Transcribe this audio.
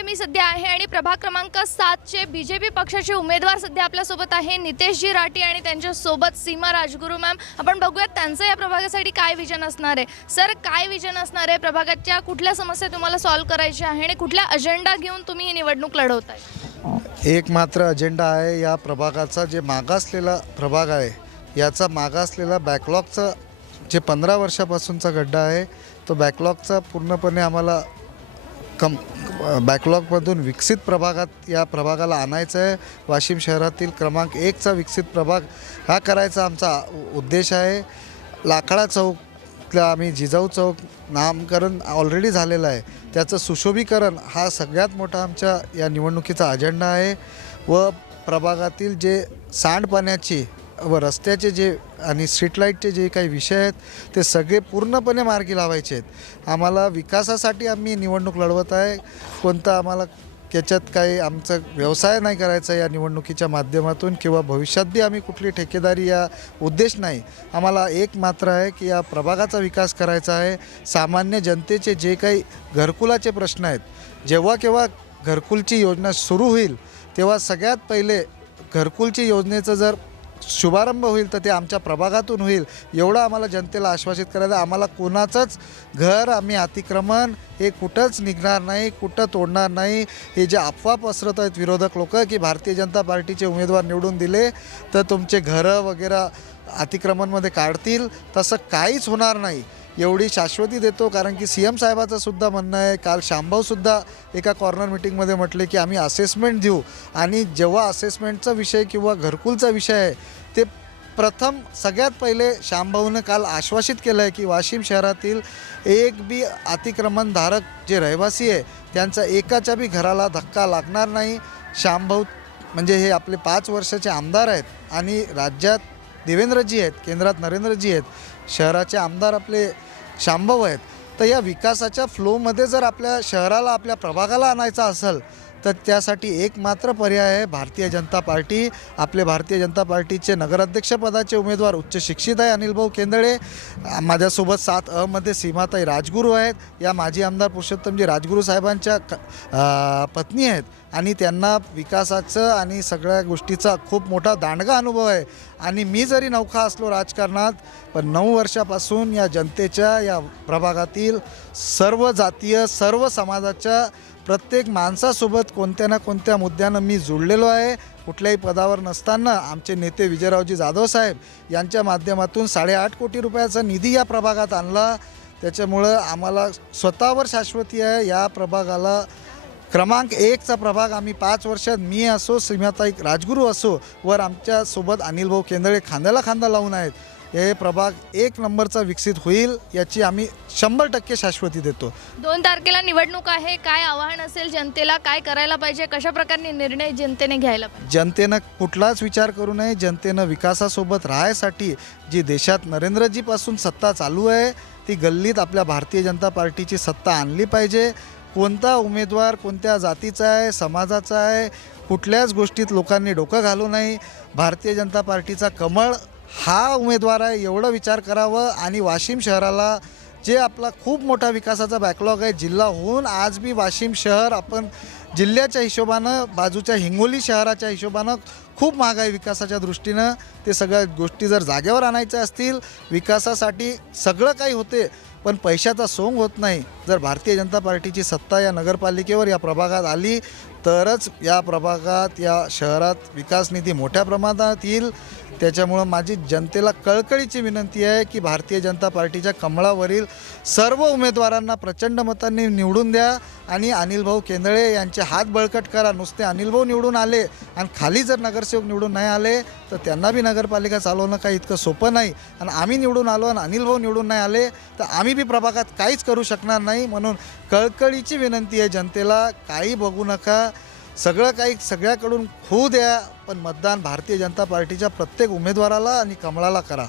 प्रभागामध्ये मी सध्या आहे आणि प्रभाग क्रमांक 7 चे बीजेपी पक्षाचे उमेदवार सध्या आपल्या सोबत आहे नितेशजी राठी आणि त्यांच्या सोबत सीमा राजगुरू मॅम। आपण बघूयात त्यांचं या प्रभागासाठी काय विजन असणार आहे। सर, काय विजन असणार आहे? प्रभागाच्या कुठल्या समस्या तुम्हाला सॉल्व करायच्या आहे आणि कुठला अजेंडा घेऊन तुम्ही ही निवडणूक लढवताय? एक मात्र अजेंडा आहे या प्रभागाचा, जे मागासलेला प्रभाग आहे याचा मागासलेला बॅकलॉगचा जे 15 वर्षापासूनचा गड्डा आहे तो बॅकलॉगचा पूर्णपणे आम्हाला बॅकलॉगमधून विकसित प्रभागात या प्रभागाला आणायचं आहे। वाशिम शहरातील क्रमांक 1चा विकसित प्रभाग हा करायचा आमचा उद्देश आहे। लाकडा चौकला आम्ही जिजाऊ चौक नामकरण ऑलरेडी झालेलं आहे, त्याचं सुशोभीकरण हा सगळ्यात मोठा आमच्या या निवडणुकीचा अजेंडा आहे। व प्रभागातील जे सांडपाण्याची व रस्त्याचे जे आणि स्ट्रीट लाईटचे जे काही विषय आहेत ते सगळे पूर्णपणे मार्गी लावायचे आहेत। आम्हाला विकासासाठी आम्ही निवडणूक लढवत आहे। कोणता आम्हाला त्याच्यात काही आमचा व्यवसाय नाही करायचा या निवडणुकीच्या माध्यमातून किंवा भविष्यात बी आम्ही कुठली ठेकेदारी या उद्देश नाही। आम्हाला एक मात्र आहे की या प्रभागाचा विकास करायचा आहे। सामान्य जनतेचे जे काही घरकुलाचे प्रश्न आहेत, जेव्हा केव्हा घरकुलची योजना सुरू होईल तेव्हा सगळ्यात पहिले घरकुलची योजनेचं जर शुभारंभ होईल तर ते आमच्या प्रभागातून होईल, एवढं आम्हाला जनतेला आश्वासित करायचं। आम्हाला कोणाचंच घर आम्ही अतिक्रमण हे कुठंच निघणार नाही, कुठं तोडणार नाही। हे जे अफवा पसरत आहेत विरोधक लोक की भारतीय जनता पार्टीचे उमेदवार निवडून दिले तर तुमचे घरं वगैरे अतिक्रमणमध्ये काढतील, तसं काहीच होणार नाही एवढी शाश्वती देतो। कारण की CM साहेबाचं सुद्धा म्हणणं आहे, काल शामभाऊसुद्धा एका कॉर्नर मिटिंगमध्ये म्हटले की आम्ही असेसमेंट देऊ आणि जेव्हा असेसमेंटचा विषय किंवा घरकुलचा विषय आहे ते प्रथम सगळ्यात पहिले शामभाऊनं काल आश्वासित केलं आहे की वाशिम शहरातील एक बी अतिक्रमणधारक जे रहिवासी आहे त्यांचा एकाच्या बी घराला धक्का लागणार नाही। शामभाऊ म्हणजे हे आपले 5 वर्षाचे आमदार आहेत आणि राज्यात देवेंद्रजी आहेत, केंद्रात नरेंद्रजी आहेत, शहराचे आमदार आपले शामभाऊ आहेत। तर या विकासाच्या फ्लोमध्ये जर आपल्या शहराला आपल्या प्रभागाला आणायचा असेल तर त्यासाठी एक मात्र पर्याय आहे भारतीय जनता पार्टी। आपले भारतीय जनता पार्टीचे नगराध्यक्षपदाचे उमेदवार उच्च शिक्षित आहे अनिलभाऊ केंदळे। माझ्यासोबत 7अ मध्ये सीमाताई राजगुरू आहेत, या माजी आमदार पुरुषोत्तमजी राजगुरू साहेबांच्या पत्नी आहेत आणि त्यांना विकासाचं आणि सगळ्या गोष्टीचा खूप मोठा दांडगा अनुभव आहे। आणि मी जरी नौखा असलो राजकारणात पण 9 वर्षापासून या जनतेच्या या प्रभागातील सर्व जातीय सर्व समाजाच्या प्रत्येक माणसासोबत कोणत्या ना कोणत्या मुद्द्यानं मी जुळलेलो आहे। कुठल्याही पदावर नसताना आमचे नेते विजयरावजी जाधव साहेब यांच्या माध्यमातून 8.5 कोटी रुपयाचा निधी या प्रभागात आणला। त्याच्यामुळं आम्हाला स्वतःवर शाश्वती आहे। या प्रभागाला क्रमांक 1चा प्रभाग आम्ही 5 वर्षात मी असो सीमाताई राजगुरू असो वर आमच्यासोबत अनिलभाऊ केंदळे खांद्याला खांदा लावून आहेत। हे प्रभाग 1 नंबरचा विकसित होईल याची आम्ही 100% शाश्वती देतो। 2 तारखेला निवडणूक आहे, काय आव्हान असेल जनतेला? काय करायला पाहिजे? कशा प्रकारचे निर्णय जनतेने घ्यायला पाहिजे? जनतेनं कुठलाच विचार करू नये। जनतेनं विकासासोबत राहायसाठी जी देशात नरेंद्रजीपासून सत्ता चालू आहे ती गल्लीत आपल्या भारतीय जनता पार्टीची सत्ता आणली पाहिजे। कोणता उमेदवार कोणत्या जातीचा आहे, समाजाचा आहे, कुठल्याच गोष्टीत लोकांनी डोकं घालू नये। भारतीय जनता पार्टीचा कमळ हा उमेदवार आहे एवढं विचार करावं। आणि वाशिम शहराला जे आपला खूप मोठा विकासाचा बॅकलॉग आहे, जिल्हा होऊन आज बी वाशिम शहर आपण जिल्ह्याच्या हिशोबानं बाजूच्या हिंगोली शहराच्या हिशोबानं खूप महाग आहे विकासाच्या दृष्टीनं। ते सगळ्या गोष्टी जर जागेवर आणायच्या असतील, विकासासाठी सगळं काही होते पण पैशाचा सोंग होत नाही। जर भारतीय जनता पार्टीची सत्ता या नगरपालिकेवर या प्रभागात आली तरच या प्रभागात या शहरात विकास निधी मोठ्या प्रमाणात येईल। त्याच्यामुळं माझी जनतेला कळकळीची विनंती आहे की भारतीय जनता पार्टीच्या कमळावरील सर्व उमेदवारांना प्रचंड मतांनी निवडून द्या आणि अनिलभाऊ केंदळे यांचे हात बळकट करा। नुसते अनिलभाऊ निवडून आले आणि खाली जर नगरसेवक निवडून नाही आले तर त्यांना बी नगरपालिका चालवणं काही इतकं सोपं नाही। आणि आम्ही निवडून आलो आणि अनिलभाऊ निवडून नाही आले तर आम्ही बी प्रभागात काहीच करू शकणार नाही। म्हणून कळकळीची विनंती आहे जनतेला, काही बघू नका, सगळं काही सगळ्याकडून होऊ द्या पण मतदान भारतीय जनता पार्टीच्या प्रत्येक उमेदवाराला आणि कमळाला करा।